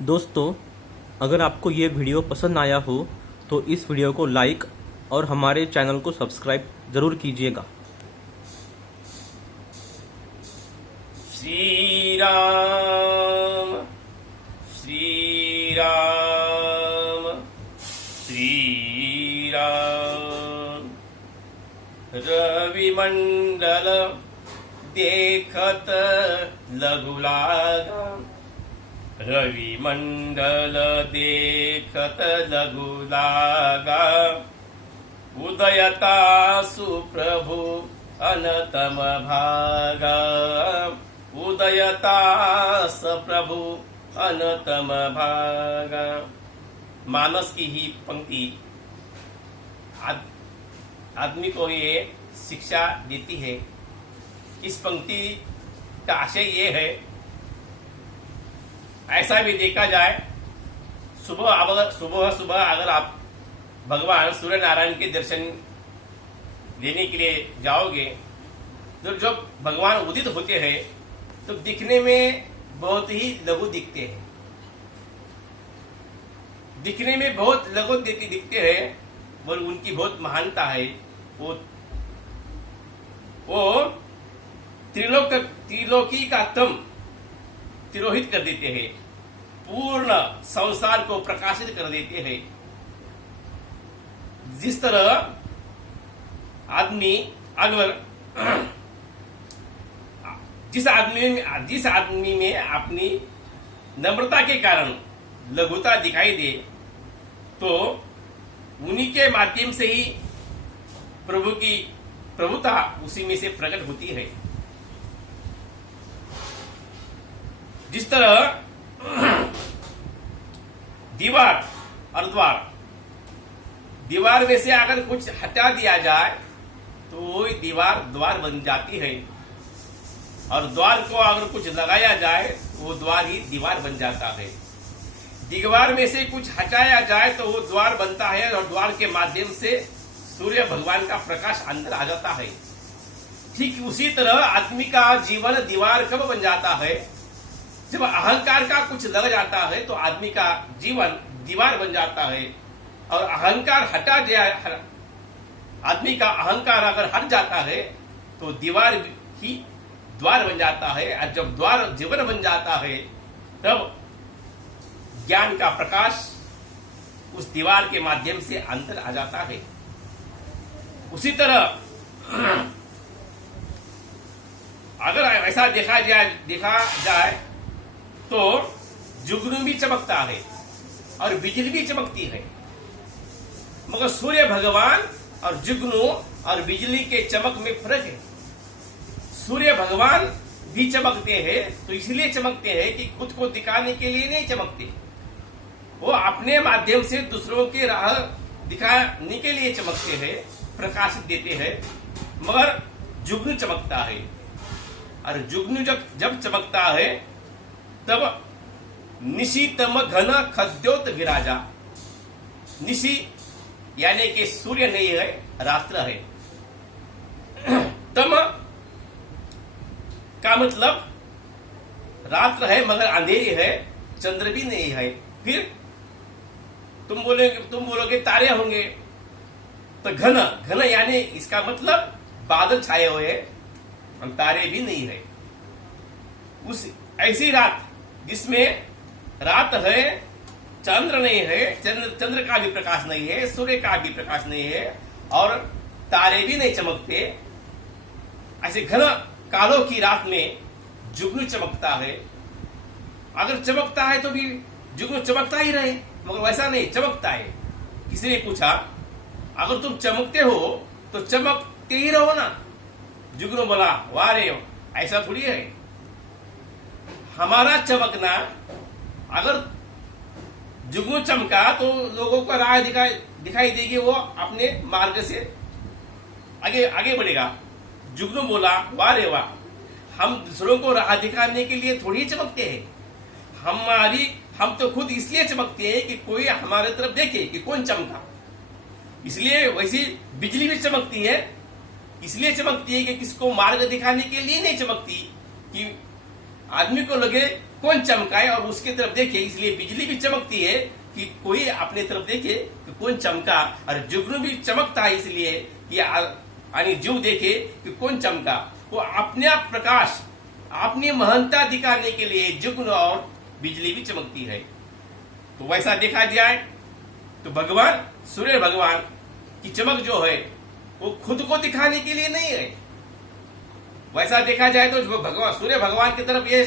दोस्तों, अगर आपको ये वीडियो पसंद आया हो तो इस वीडियो को लाइक और हमारे चैनल को सब्सक्राइब ज़रूर कीजिएगा। श्री राम श्री राम श्री राम। रविमंडल देखत लघु लागा, रविमंडल देखत लघु लागा। उदयता सुप्रभु अनतम भागा, उदयता सप्रभु अनतम भागा। मानस की ही पंक्ति आदमी को ये शिक्षा देती है। इस पंक्ति का आशय ये है, ऐसा भी देखा जाए, सुबह अगर आप भगवान सूर्य नारायण के दर्शन लेने के लिए जाओगे तो जब भगवान उदित होते हैं तो दिखने में बहुत ही लघु दिखते हैं, दिखने में बहुत लघु दिखते हैं और उनकी बहुत महानता है। वो त्रिलोकी का तम तिरोहित कर देते हैं, पूर्ण संसार को प्रकाशित कर देते हैं। जिस तरह आदमी अगर जिस आदमी में अपनी नम्रता के कारण लघुता दिखाई दे तो उन्हीं के माध्यम से ही प्रभु की प्रभुता उसी में से प्रकट होती है। जिस तरह दीवार और दीवार में से अगर कुछ हटा दिया जाए तो वही द्वार बन जाती है, और द्वार को अगर कुछ लगाया जाए तो वो द्वार ही दीवार बन जाता है। दीवार में से कुछ हटाया जाए तो वो द्वार बनता है, और द्वार के माध्यम से सूर्य भगवान का प्रकाश अंदर आ जाता है। ठीक उसी तरह आदमी का जीवन दीवार कब बन जाता है? जब अहंकार का कुछ लग जाता है तो आदमी का जीवन दीवार बन जाता है। और अहंकार हटा जाए, आदमी का अहंकार अगर हट जाता है तो दीवार ही द्वार बन जाता है। और जब द्वार जीवन बन जाता है तब ज्ञान का प्रकाश उस दीवार के माध्यम से अंदर आ जाता है। उसी तरह अगर ऐसा देखा जाए तो जुगनू भी चमकता है और बिजली भी चमकती है, मगर सूर्य भगवान और जुगनू और बिजली के चमक में फर्क है। सूर्य भगवान भी चमकते हैं तो इसलिए चमकते हैं कि खुद को दिखाने के लिए नहीं चमकते, वो अपने माध्यम से दूसरों के राह दिखाने के लिए चमकते हैं, प्रकाशित देते हैं। मगर जुगनू चमकता है, और जुगनू जब चमकता है तब निशी तम घन खद्योत विराजा। निशी यानी कि सूर्य नहीं है, रात्र है। तम का मतलब रात्र है मगर अंधेरी है, चंद्र भी नहीं है। फिर तुम बोलोगे तारे होंगे, तो घन यानी इसका मतलब बादल छाए हुए हैं, हम तारे भी नहीं है। उस ऐसी रात जिसमें रात है, चंद्र नहीं है, चंद्र का भी प्रकाश नहीं है, सूर्य का भी प्रकाश नहीं है, और तारे भी नहीं चमकते, ऐसे घन कालों की रात में जुगनू चमकता है। अगर चमकता है तो भी जुगनू चमकता ही रहे, मगर वैसा नहीं, चमकता है। किसी ने पूछा, अगर तुम चमकते हो तो चमकते ही रहो ना। जुगनू बोला, वाह रे, ऐसा थोड़ी है। हमारा चमकना, अगर जुगनू चमका तो लोगों को राह दिखाई देगी, वो अपने मार्ग से आगे बढ़ेगा। जुगनू बोला, वाह रे वाह, हम दूसरों को राह दिखाने के लिए थोड़ी चमकते हैं। हम तो खुद इसलिए चमकते हैं कि कोई हमारे तरफ देखे कि कौन चमका। इसलिए वैसी बिजली भी चमकती है, इसलिए चमकती है कि किसको मार्ग दिखाने के लिए नहीं चमकती कि आदमी को लगे कौन चमका है और उसकी तरफ देखे, इसलिए बिजली भी चमकती है कि कोई अपने तरफ देखे कि कौन चमका, और जुगनू भी चमकता है इसलिए कि यानी जीव देखे कि कौन चमका। वो अपने आप प्रकाश, अपनी महानता दिखाने के लिए जुगनू और बिजली भी चमकती है। तो वैसा देखा जाए तो भगवान सूर्य भगवान की चमक जो है वो खुद को दिखाने के लिए नहीं है। वैसा देखा जाए तो भगवान सूर्य भगवान की तरफ ये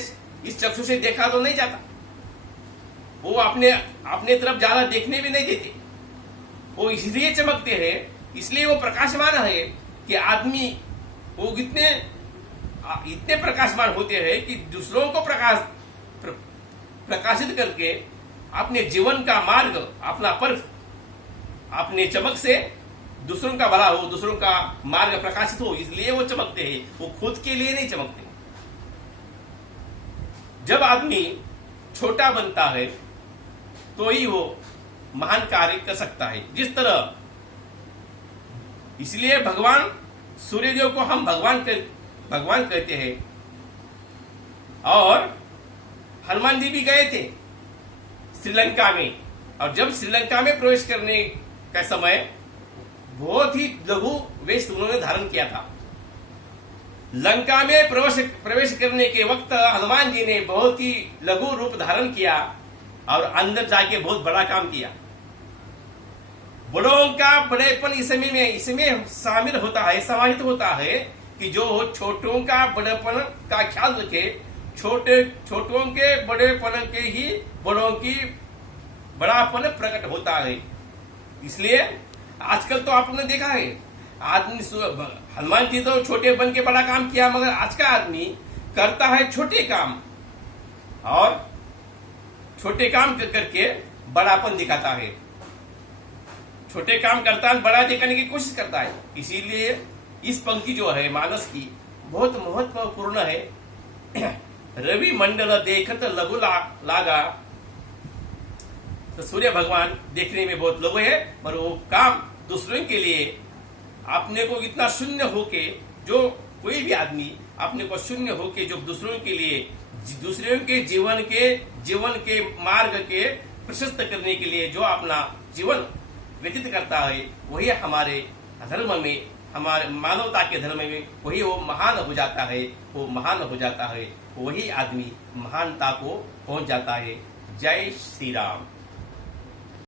इस चक्षु से देखा तो नहीं जाता, वो अपने तरफ ज्यादा देखने भी नहीं देते। वो इसलिए चमकते हैं, इसलिए वो प्रकाशमान है कि आदमी वो इतने प्रकाशमान होते हैं कि दूसरों को प्रकाशित करके अपने जीवन का मार्ग, अपना पर्व, अपने चमक से दूसरों का भला हो, दूसरों का मार्ग प्रकाशित हो, इसलिए वो चमकते हैं। वो खुद के लिए नहीं चमकते। जब आदमी छोटा बनता है तो ही वो महान कार्य कर सकता है। जिस तरह, इसलिए भगवान सूर्यदेव को हम भगवान कहते हैं। और हनुमान जी भी गए थे श्रीलंका में, और जब श्रीलंका में प्रवेश करने का समय बहुत ही लघु वेश उन्होंने धारण किया था। लंका में प्रवेश करने के वक्त हनुमान जी ने बहुत ही लघु रूप धारण किया और अंदर जाके बहुत बड़ा काम किया। बड़ों का बड़ेपन इसमें शामिल होता है, समाहित होता है कि जो छोटों का बड़ेपन का ख्याल रखे, छोटों के बड़ेपन के ही बड़ों की बड़ापन प्रकट होता है। इसलिए आजकल तो आपने देखा है, आदमी हनुमान जी तो छोटे बन के बड़ा काम किया, मगर आज का आदमी करता है छोटे काम और छोटे काम करके बड़ापन दिखाता है। छोटे काम करता है, बड़ा दिखाने की कोशिश करता है। इसीलिए इस पंक्ति जो है मानस की बहुत महत्वपूर्ण है। रवि मंडल देखत लघु लागा। तो सूर्य भगवान देखने में बहुत लघु है, पर वो काम दूसरों के लिए अपने को इतना शून्य होके, जो कोई भी आदमी अपने को शून्य होके जो दूसरों के लिए, दूसरों के जीवन के मार्ग के प्रशस्त करने के लिए जो अपना जीवन व्यतीत करता है, वही हमारे धर्म में, हमारे मानवता के धर्म में वही वो महान हो जाता है। वो महान हो जाता है, वही आदमी महानता को पहुंच जाता है। जय श्री राम।